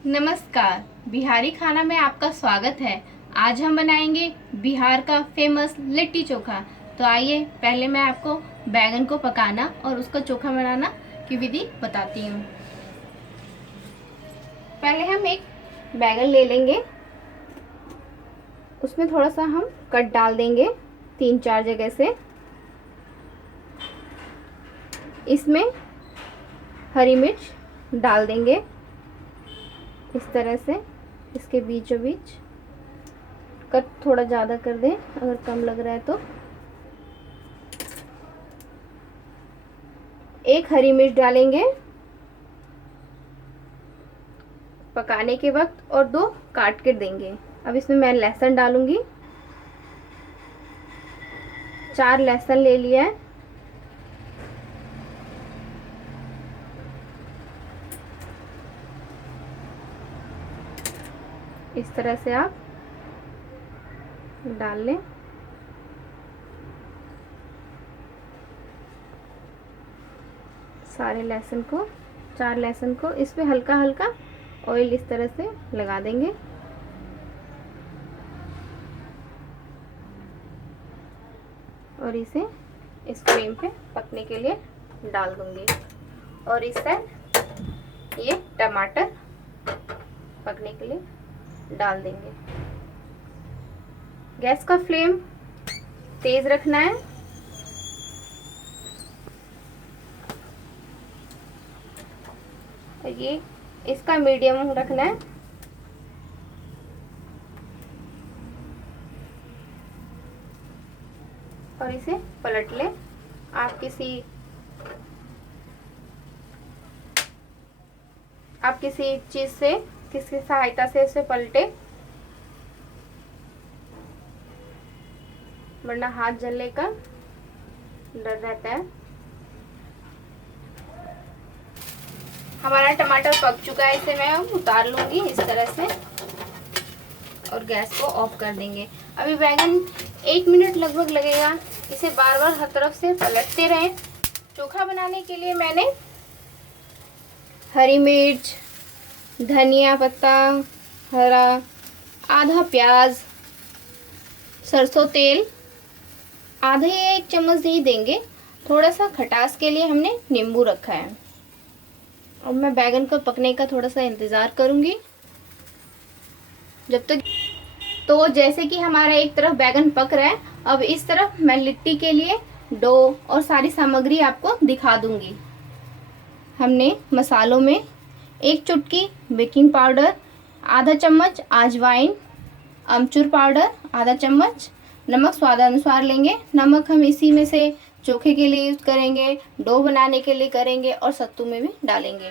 नमस्कार। बिहारी खाना में आपका स्वागत है। आज हम बनाएंगे बिहार का फेमस लिट्टी चोखा। तो आइए पहले मैं आपको बैंगन को पकाना और उसका चोखा बनाना की विधि बताती हूँ। पहले हम एक बैंगन ले लेंगे, उसमें थोड़ा सा हम कट डाल देंगे 3-4 जगह से। इसमें हरी मिर्च डाल देंगे इस तरह से, इसके बीचों बीच। कट थोड़ा ज़्यादा कर दें अगर कम लग रहा है तो। एक हरी मिर्च डालेंगे पकाने के वक्त और 2 काट कर देंगे। अब इसमें मैं लहसुन डालूंगी। 4 लहसुन ले लिया है। इस तरह से आप डाल लें। सारे लहसुन को, 4 लहसुन को इस पे हल्का हल्का ऑयल इस तरह से लगा देंगे। और इसे इस फ्लेम पे पकने के लिए डाल दूंगी। और इस साइड ये टमाटर पकने के लिए डाल देंगे। गैस का फ्लेम तेज रखना है। ये इसका मीडियम रखना है। और इसे पलट लें। आप किसी चीज से, किसकी सहायता से इसे पलटे, वरना हाथ जलने का डर रहता है। हमारा टमाटर पक चुका है, इसे मैं उतार लूंगी इस तरह से और गैस को ऑफ कर देंगे। अभी बैंगन 1 मिनट लगभग लगेगा। इसे बार बार हर तरफ से पलटते रहें। चोखा बनाने के लिए मैंने हरी मिर्च, धनिया पत्ता हरा, आधा प्याज, सरसों तेल, आधे 1 चम्मच ही देंगे। थोड़ा सा खटास के लिए हमने नींबू रखा है। अब मैं बैंगन को पकने का थोड़ा सा इंतज़ार करूँगी जब तक। तो जैसे कि हमारा एक तरफ बैंगन पक रहा है, अब इस तरफ मैं लिट्टी के लिए डो और सारी सामग्री आपको दिखा दूंगी। हमने मसालों में 1 चुटकी बेकिंग पाउडर, आधा चम्मच अजवाइन, अमचूर पाउडर आधा चम्मच, नमक स्वादानुसार लेंगे। नमक हम इसी में से चोखे के लिए यूज़ करेंगे, डो बनाने के लिए करेंगे और सत्तू में भी डालेंगे।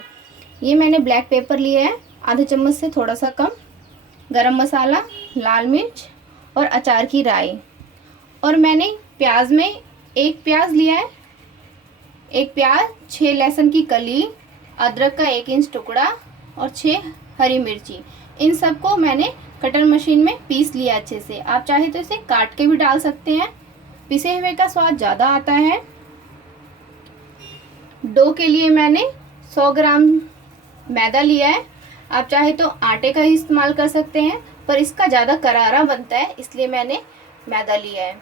ये मैंने ब्लैक पेपर लिया है आधा चम्मच से थोड़ा सा कम, गरम मसाला, लाल मिर्च और अचार की राई। और मैंने प्याज में 1 प्याज लिया है, 1 प्याज, 6 लहसुन की कली, अदरक का 1 इंच टुकड़ा और 6 हरी मिर्ची। इन सबको मैंने कटर मशीन में पीस लिया अच्छे से। आप चाहे तो इसे काट के भी डाल सकते हैं, पिसे हुए का स्वाद ज़्यादा आता है। डो के लिए मैंने 100 ग्राम मैदा लिया है। आप चाहे तो आटे का ही इस्तेमाल कर सकते हैं, पर इसका ज़्यादा करारा बनता है इसलिए मैंने मैदा लिया है।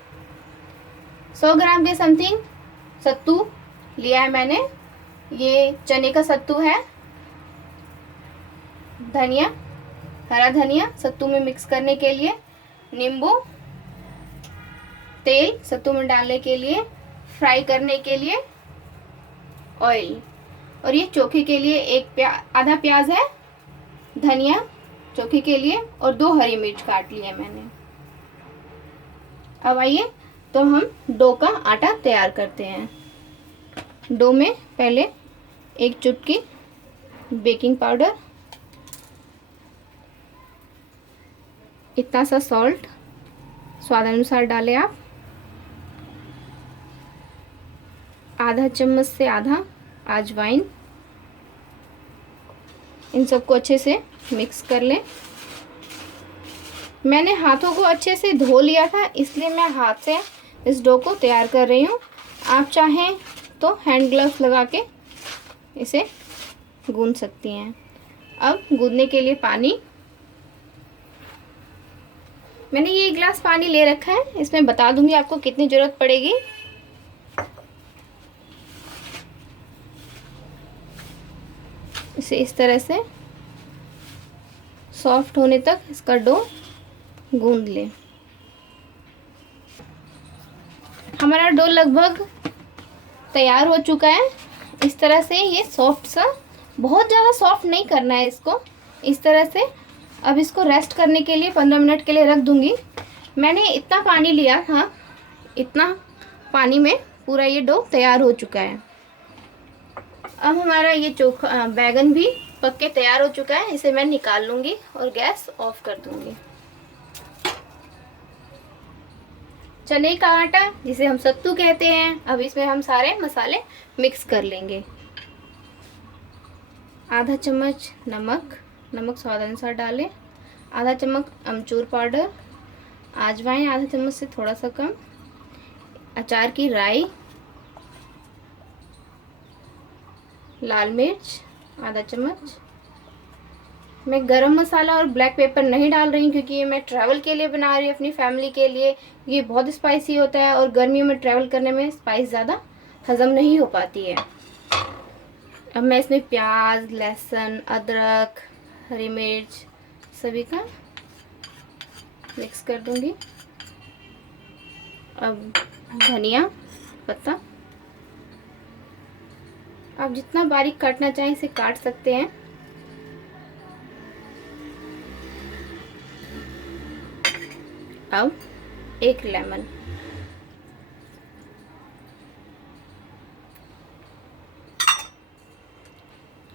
100 ग्राम के समथिंग सत्तू लिया है मैंने। ये चने का सत्तू है। धनिया, हरा धनिया सत्तू में मिक्स करने के लिए, नींबू, तेल सत्तू में डालने के लिए, फ्राई करने के लिए ऑयल। और ये चोखे के लिए आधा प्याज है, धनिया चोखे के लिए और 2 हरी मिर्च काट लिए मैंने। अब आइए तो हम डो का आटा तैयार करते हैं। डो में पहले 1 चुटकी बेकिंग पाउडर, इतना सा सॉल्ट स्वादानुसार डालें आप, आधा चम्मच से आधा अजवाइन। इन सबको अच्छे से मिक्स कर लें। मैंने हाथों को अच्छे से धो लिया था इसलिए मैं हाथ से इस डो को तैयार कर रही हूँ। आप चाहें तो हैंड ग्लव्स लगा के इसे गूंथ सकती हैं। अब गूंदने के लिए पानी, मैंने ये 1 गिलास पानी ले रखा है, इसमें बता दूंगी आपको कितनी ज़रूरत पड़ेगी। इसे इस तरह से सॉफ्ट होने तक इसका डो गूंद लें। हमारा डो लगभग तैयार हो चुका है। इस तरह से ये सॉफ्ट सा, बहुत ज़्यादा सॉफ्ट नहीं करना है इसको, इस तरह से। अब इसको रेस्ट करने के लिए 15 मिनट के लिए रख दूंगी। मैंने इतना पानी लिया था, इतना पानी में पूरा ये डो तैयार हो चुका है। अब हमारा ये चोखा बैगन भी पक के तैयार हो चुका है। इसे मैं निकाल लूँगी और गैस ऑफ कर दूँगी। चने का आटा, जिसे हम सत्तू कहते हैं, अब इसमें हम सारे मसाले मिक्स कर लेंगे। आधा चम्मच नमक, नमक स्वाद अनुसार डालें। आधा चम्मच अमचूर पाउडर, अजवाइन आधा चम्मच से थोड़ा सा कम, अचार की राई, लाल मिर्च आधा चम्मच। मैं गरम मसाला और ब्लैक पेपर नहीं डाल रही हूँ क्योंकि ये मैं ट्रैवल के लिए बना रही हूँ अपनी फैमिली के लिए। ये बहुत स्पाइसी होता है और गर्मियों में ट्रैवल करने में स्पाइस ज़्यादा हज़म नहीं हो पाती है। अब मैं इसमें प्याज, लहसुन, अदरक, हरी मिर्च सभी का मिक्स कर दूँगी। अब धनिया पत्ता, आप जितना बारीक काटना चाहें इसे काट सकते हैं। अब 1 लेमन,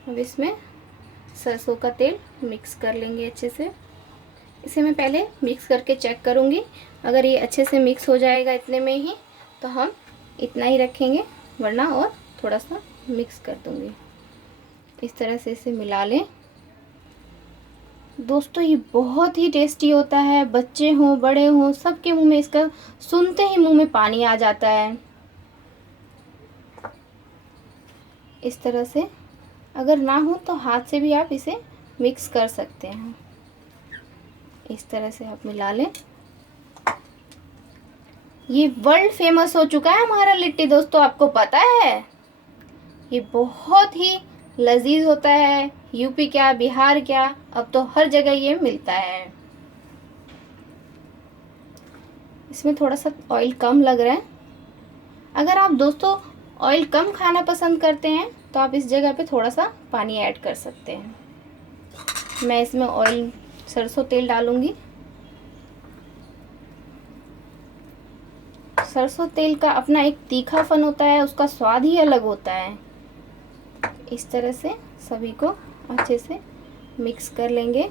अब इसमें सरसों का तेल मिक्स कर लेंगे अच्छे से। इसे मैं पहले मिक्स करके चेक करूँगी, अगर ये अच्छे से मिक्स हो जाएगा इतने में ही तो हम इतना ही रखेंगे, वरना और थोड़ा सा मिक्स कर दूँगी। इस तरह से इसे मिला लें। दोस्तों ये बहुत ही टेस्टी होता है, बच्चे हों बड़े हों सबके मुंह में इसका सुनते ही मुंह में पानी आ जाता है। इस तरह से, अगर ना हो तो हाथ से भी आप इसे मिक्स कर सकते हैं। इस तरह से आप मिला लें। ये वर्ल्ड फेमस हो चुका है हमारा लिट्टी दोस्तों, आपको पता है? ये बहुत ही लजीज होता है। यूपी क्या, बिहार क्या, अब तो हर जगह ये मिलता है। इसमें थोड़ा सा ऑयल कम लग रहा है। अगर आप दोस्तों ऑयल कम खाना पसंद करते हैं तो आप इस जगह पे थोड़ा सा पानी ऐड कर सकते हैं। मैं इसमें ऑयल सरसों तेल डालूंगी। सरसों तेल का अपना एक तीखापन होता है, उसका स्वाद ही अलग होता है। इस तरह से सभी को अच्छे से मिक्स कर लेंगे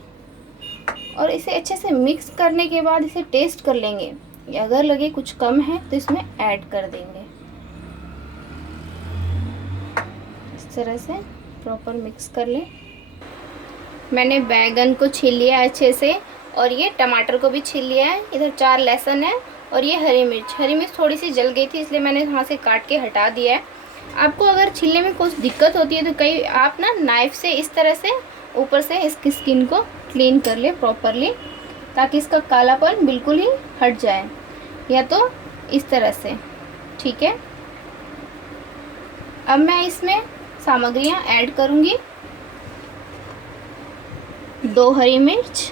और इसे अच्छे से मिक्स करने के बाद इसे टेस्ट कर लेंगे। अगर लगे कुछ कम है तो इसमें ऐड कर देंगे। इस तरह से प्रॉपर मिक्स कर लें। मैंने बैगन को छील लिया है अच्छे से और ये टमाटर को भी छील लिया है। इधर 4 लहसुन है और ये हरी मिर्च थोड़ी सी जल गई थी इसलिए मैंने वहाँ से काट के हटा दिया है। आपको अगर छीलने में कुछ दिक्कत होती है तो कई आप ना नाइफ से इस तरह से ऊपर से इसकी स्किन को क्लीन कर ले प्रॉपरली, ताकि इसका कालापन बिल्कुल ही हट जाए, या तो इस तरह से। ठीक है, अब मैं इसमें सामग्रियां ऐड करूंगी। 2 हरी मिर्च,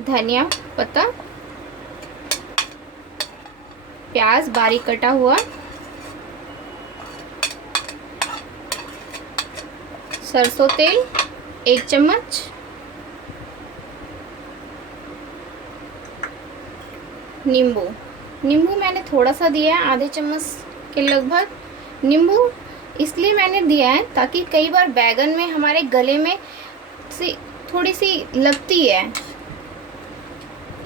धनिया पत्ता, प्याज बारीक कटा हुआ, सरसों तेल 1 चम्मच, नींबू मैंने थोड़ा सा दिया है, आधे चम्मच के लगभग। नींबू इसलिए मैंने दिया है ताकि कई बार बैगन में हमारे गले में थोड़ी सी लगती है,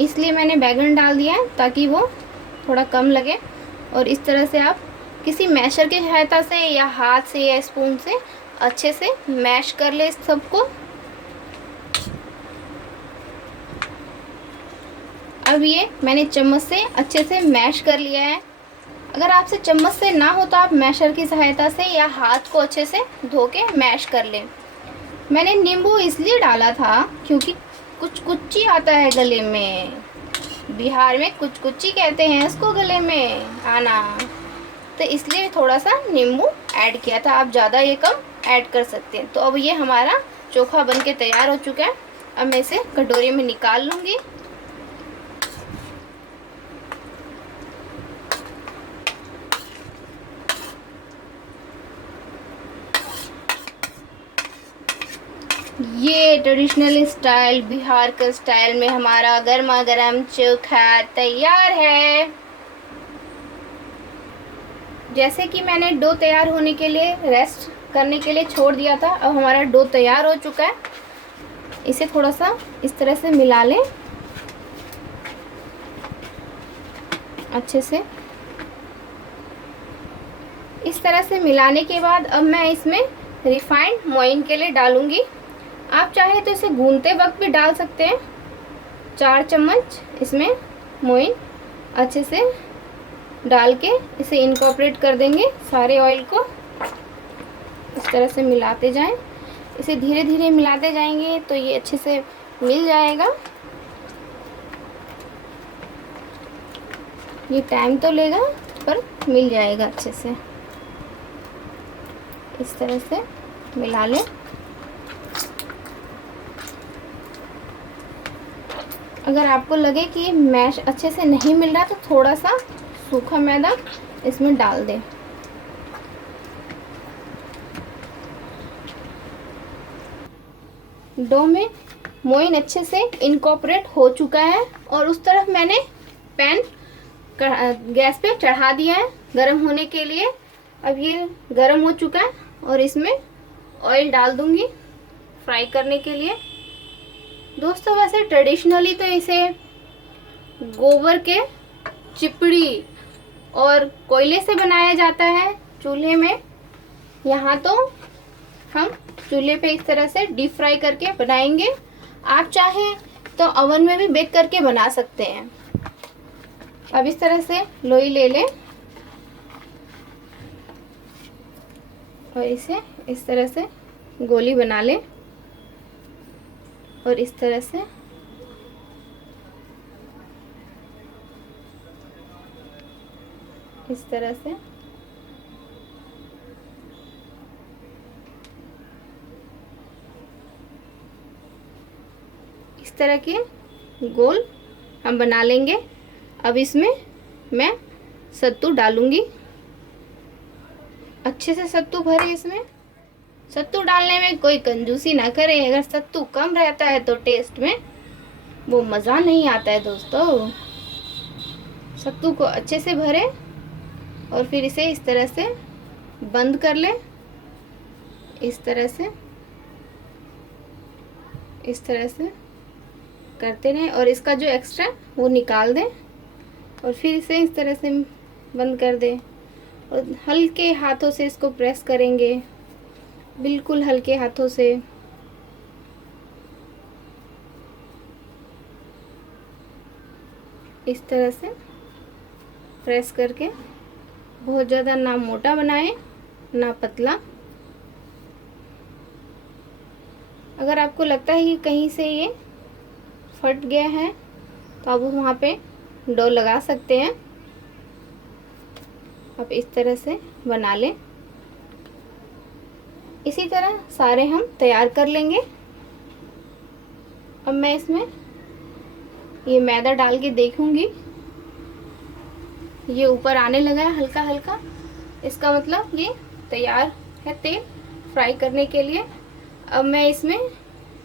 इसलिए मैंने बैगन डाल दिया है ताकि वो थोड़ा कम लगे। और इस तरह से आप किसी मैशर की सहायता से या हाथ से या स्पून से अच्छे से मैश कर ले इस सबको। अब ये मैंने चम्मच से अच्छे से मैश कर लिया है। अगर आपसे चम्मच से ना हो तो आप मैशर की सहायता से या हाथ को अच्छे से धो के मैश कर लें। मैंने नींबू इसलिए डाला था क्योंकि कुछ कुच्ची आता है गले में। बिहार में कुछ कुच्ची कहते हैं उसको, गले में आना, तो इसलिए थोड़ा सा नींबू ऐड किया था। आप ज़्यादा ये कम ऐड कर सकते हैं। तो अब ये हमारा चोखा बन के तैयार हो चुका है। अब मैं इसे कटोरी में निकाल लूँगी। ये ट्रेडिशनल स्टाइल, बिहार का स्टाइल में हमारा गर्मा गर्म चोखा तैयार है। जैसे कि मैंने डो तैयार होने के लिए रेस्ट करने के लिए छोड़ दिया था, अब हमारा डो तैयार हो चुका है। इसे थोड़ा सा इस तरह से मिला लें अच्छे से। इस तरह से मिलाने के बाद अब मैं इसमें रिफाइंड मोइन के लिए डालूंगी। आप चाहे तो इसे गूंदते वक्त भी डाल सकते हैं। 4 चम्मच इसमें मोइन अच्छे से डाल के इसे इनकॉर्पोरेट कर देंगे सारे ऑयल को। इस तरह से मिलाते जाएं। इसे धीरे धीरे मिलाते जाएंगे तो ये अच्छे से मिल जाएगा। ये टाइम तो लेगा पर मिल जाएगा अच्छे से। इस तरह से मिला लें। अगर आपको लगे कि मैश अच्छे से नहीं मिल रहा तो थोड़ा सा सूखा मैदा इसमें डाल दें। डो में मोइन अच्छे से इनकॉर्पोरेट हो चुका है और उस तरफ मैंने पैन गैस पे चढ़ा दिया है गरम होने के लिए। अब ये गरम हो चुका है और इसमें ऑयल डाल दूंगी फ्राई करने के लिए। दोस्तों वैसे ट्रेडिशनली तो इसे गोबर के चिपड़ी और कोयले से बनाया जाता है चूल्हे में। यहाँ तो हम चूल्हे पे इस तरह से डीप फ्राई करके बनाएंगे। आप चाहें तो ओवन में भी बेक करके बना सकते हैं। अब इस तरह से लोई ले लें और इसे इस तरह से गोली बना लें और इस तरह से इस तरह के गोल हम बना लेंगे। अब इसमें मैं सत्तू डालूंगी। अच्छे से सत्तू भरे। इसमें सत्तू डालने में कोई कंजूसी ना करें। अगर सत्तू कम रहता है तो टेस्ट में वो मज़ा नहीं आता है दोस्तों। सत्तू को अच्छे से भरें और फिर इसे इस तरह से बंद कर लें। इस तरह से करते रहें और इसका जो एक्स्ट्रा वो निकाल दें और फिर इसे इस तरह से बंद कर दें और हल्के हाथों से इसको प्रेस करेंगे, बिल्कुल हल्के हाथों से। इस तरह से प्रेस करके, बहुत ज़्यादा ना मोटा बनाएं ना पतला। अगर आपको लगता है कि कहीं से ये फट गया है तो आप वहाँ पे डो लगा सकते हैं। आप इस तरह से बना लें। इसी तरह सारे हम तैयार कर लेंगे। अब मैं इसमें ये मैदा डाल के देखूंगी। ये ऊपर आने लगा है हल्का हल्का, इसका मतलब ये तैयार है तेल फ्राई करने के लिए। अब मैं इसमें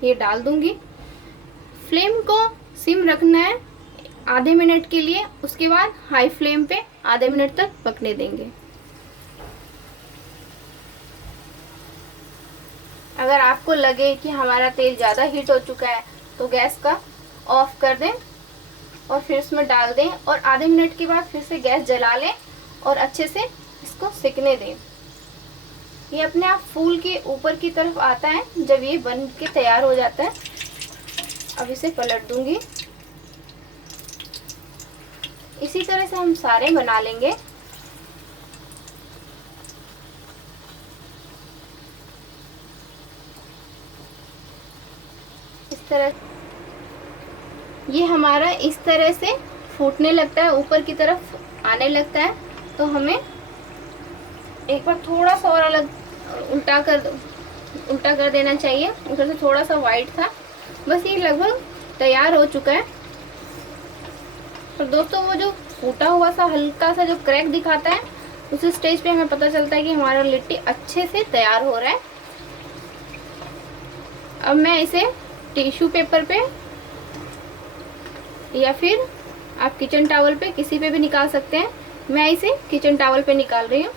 ये डाल दूंगी। फ्लेम को सिम रखना है आधे मिनट के लिए, उसके बाद हाई फ्लेम पे आधे मिनट तक पकने देंगे। अगर आपको लगे कि हमारा तेल ज़्यादा हीट हो चुका है तो गैस का ऑफ कर दें और फिर इसमें डाल दें और आधे मिनट के बाद फिर से गैस जला लें और अच्छे से इसको सिकने दें। ये अपने आप फूल के ऊपर की तरफ आता है जब ये बन के तैयार हो जाता है। अब इसे पलट दूंगी। इसी तरह से हम सारे बना लेंगे। इस तरह ये हमारा इस तरह से फूटने लगता है, ऊपर की तरफ आने लगता है। तो हमें एक बार थोड़ा सा और अलग उल्टा कर देना चाहिए। ऊपर से थोड़ा सा वाइट था। बस ये लगभग तैयार हो चुका है। और दोस्तों वो जो फूटा हुआ सा हल्का सा जो क्रैक दिखाता है, उस स्टेज पे हमें पता चलता है कि हमारा लिट्टी अच्छे से तैयार हो रहा है। अब मैं इसे टिश्यू पेपर पे या फिर आप किचन टॉवल पे किसी पे भी निकाल सकते हैं। मैं इसे किचन टॉवल पे निकाल रही हूँ।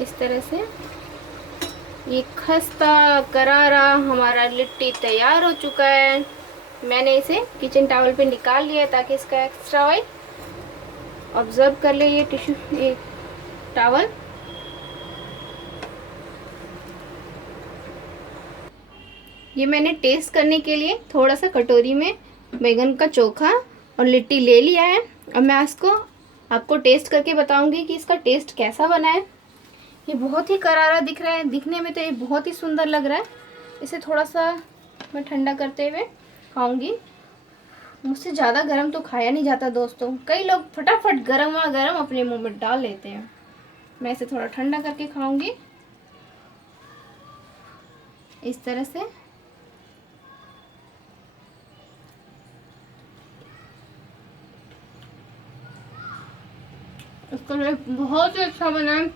इस तरह से ये खस्ता करारा हमारा लिट्टी तैयार हो चुका है। मैंने इसे किचन टॉवल पे निकाल लिया ताकि इसका एक्स्ट्रा ऑयल ऑब्जर्व कर ले ये टॉवल। ये मैंने टेस्ट करने के लिए थोड़ा सा कटोरी में बैगन का चोखा और लिट्टी ले लिया है। अब मैं इसको आपको टेस्ट करके बताऊंगी कि इसका टेस्ट कैसा बना है। ये बहुत ही करारा दिख रहा है, दिखने में तो ये बहुत ही सुंदर लग रहा है। इसे थोड़ा सा मैं ठंडा करते हुए खाऊंगी। मुझसे ज़्यादा गर्म तो खाया नहीं जाता दोस्तों, कई लोग फटाफट गरम अपने मुंह में डाल लेते हैं। मैं इसे थोड़ा ठंडा करके खाऊंगी इस तरह से। इसका बहुत ही अच्छा बना है।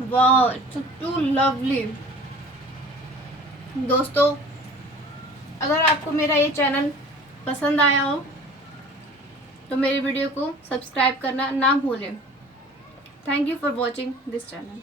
वाह, इट्स टू लवली। दोस्तों अगर आपको मेरा ये चैनल पसंद आया हो तो मेरी वीडियो को सब्सक्राइब करना ना भूलें। Thank you for watching this channel.